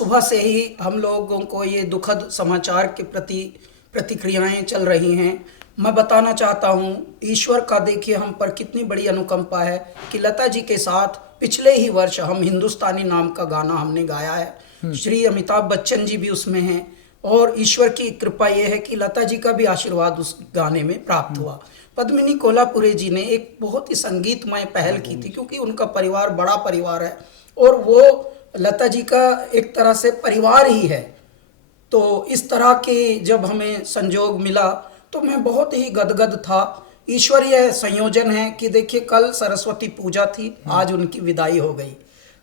सुबह से ही हम लोगों को ये दुखद समाचार के प्रति प्रतिक्रियाएं चल रही हैं। मैं बताना चाहता हूँ ईश्वर का देखिए हम पर कितनी बड़ी अनुकंपा है कि लता जी के साथ पिछले ही वर्ष हम हिंदुस्तानी नाम का गाना हमने गाया है। श्री अमिताभ बच्चन जी भी उसमें हैं और ईश्वर की कृपा ये है कि लता जी का भी आशीर्वाद उस गाने में प्राप्त हुआ। पद्मिनी कोल्हापुरे जी ने एक बहुत ही संगीतमय पहल की थी क्योंकि उनका परिवार बड़ा परिवार है और वो लता जी का एक तरह से परिवार ही है। तो इस तरह के जब हमें संजोग मिला तो मैं बहुत ही गदगद था। ईश्वरीय संयोजन है कि देखिए कल सरस्वती पूजा थी, आज उनकी विदाई हो गई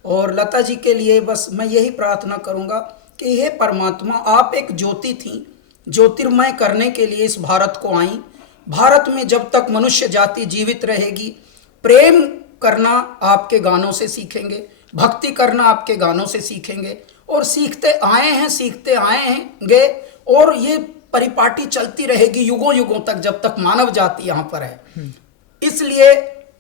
और लता जी के लिए बस मैं यही प्रार्थना करूंगा कि हे परमात्मा, आप एक ज्योति थी, ज्योतिर्मय करने के लिए इस भारत को आई। भारत में जब तक मनुष्य जाति जीवित रहेगी, प्रेम करना आपके गानों से सीखेंगे, भक्ति करना आपके गानों से सीखेंगे और सीखते आए हैंगे और ये परिपाटी चलती रहेगी युगों युगों तक जब तक मानव जाति यहाँ पर है। इसलिए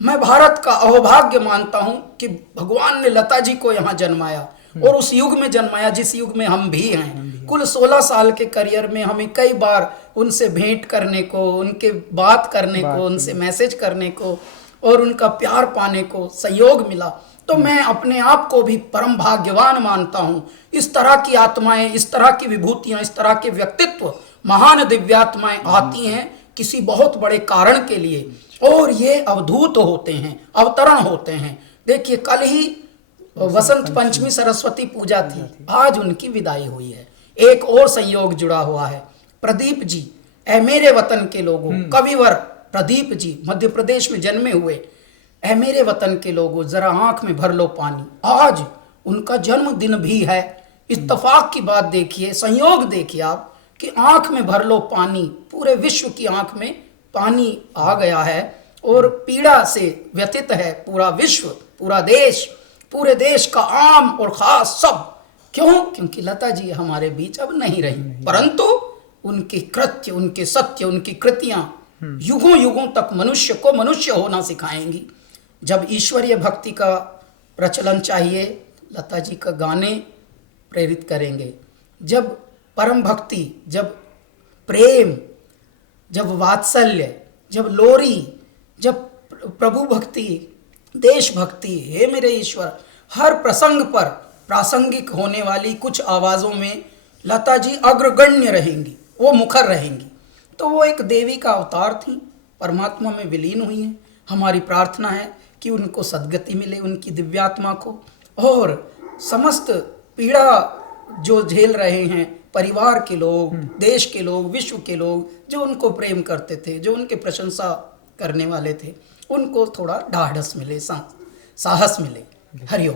मैं भारत का अहोभाग्य मानता हूँ कि भगवान ने लता जी को यहाँ जन्माया और उस युग में जन्माया जिस युग में हम भी हैं। कुल 16 साल के करियर में हमें कई बार उनसे भेंट करने को, उनके बात करने को, उनसे मैसेज करने को और उनका प्यार पाने को संयोग मिला। तो मैं अपने आप को भी परम भाग्यवान मानता हूँ। इस तरह की आत्माएं, इस तरह की विभूतियां, इस तरह के व्यक्तित्व, महान दिव्यात्माएं आती हैं किसी बहुत बड़े कारण के लिए और ये अवधूत होते हैं, अवतरण होते हैं। देखिए कल ही वसंत पंचमी सरस्वती पूजा थी, आज उनकी विदाई हुई है। एक और संयोग जुड़ा हुआ है। प्रदीप जी, ऐ मेरे वतन के लोगों, कविवर प्रदीप जी मध्य प्रदेश में जन्मे हुए, ऐ मेरे वतन के लोगों जरा आंख में भर लो पानी। आज उनका जन्मदिन भी है। इत्तफाक की बात देखिए, संयोग देखिए आप कि आंख में भर लो पानी, पूरे विश्व की आंख में पानी आ गया है और पीड़ा से व्यथित है पूरा विश्व, पूरा देश, पूरे देश का आम और खास सब। क्यों? क्योंकि लता जी हमारे बीच अब नहीं रही, परंतु उनके कृत्य, उनके सत्य, उनकी कृतियां युगों युगों तक मनुष्य को मनुष्य होना सिखाएंगी। जब ईश्वरीय भक्ति का प्रचलन चाहिए, लता जी का गाने प्रेरित करेंगे। जब परम भक्ति, जब प्रेम, जब वात्सल्य, जब लोरी, जब प्रभु भक्ति, देशभक्ति, हे मेरे ईश्वर, हर प्रसंग पर प्रासंगिक होने वाली कुछ आवाज़ों में लता जी अग्रगण्य रहेंगी, वो मुखर रहेंगी। तो वो एक देवी का अवतार थी, परमात्मा में विलीन हुई हैं। हमारी प्रार्थना है कि उनको सद्गति मिले, उनकी दिव्यात्मा को, और समस्त पीड़ा जो झेल रहे हैं परिवार के लोग, देश के लोग, विश्व के लोग जो उनको प्रेम करते थे, जो उनके प्रशंसा करने वाले थे, उनको थोड़ा ढाढ़स मिले, साहस मिले। हरिओम।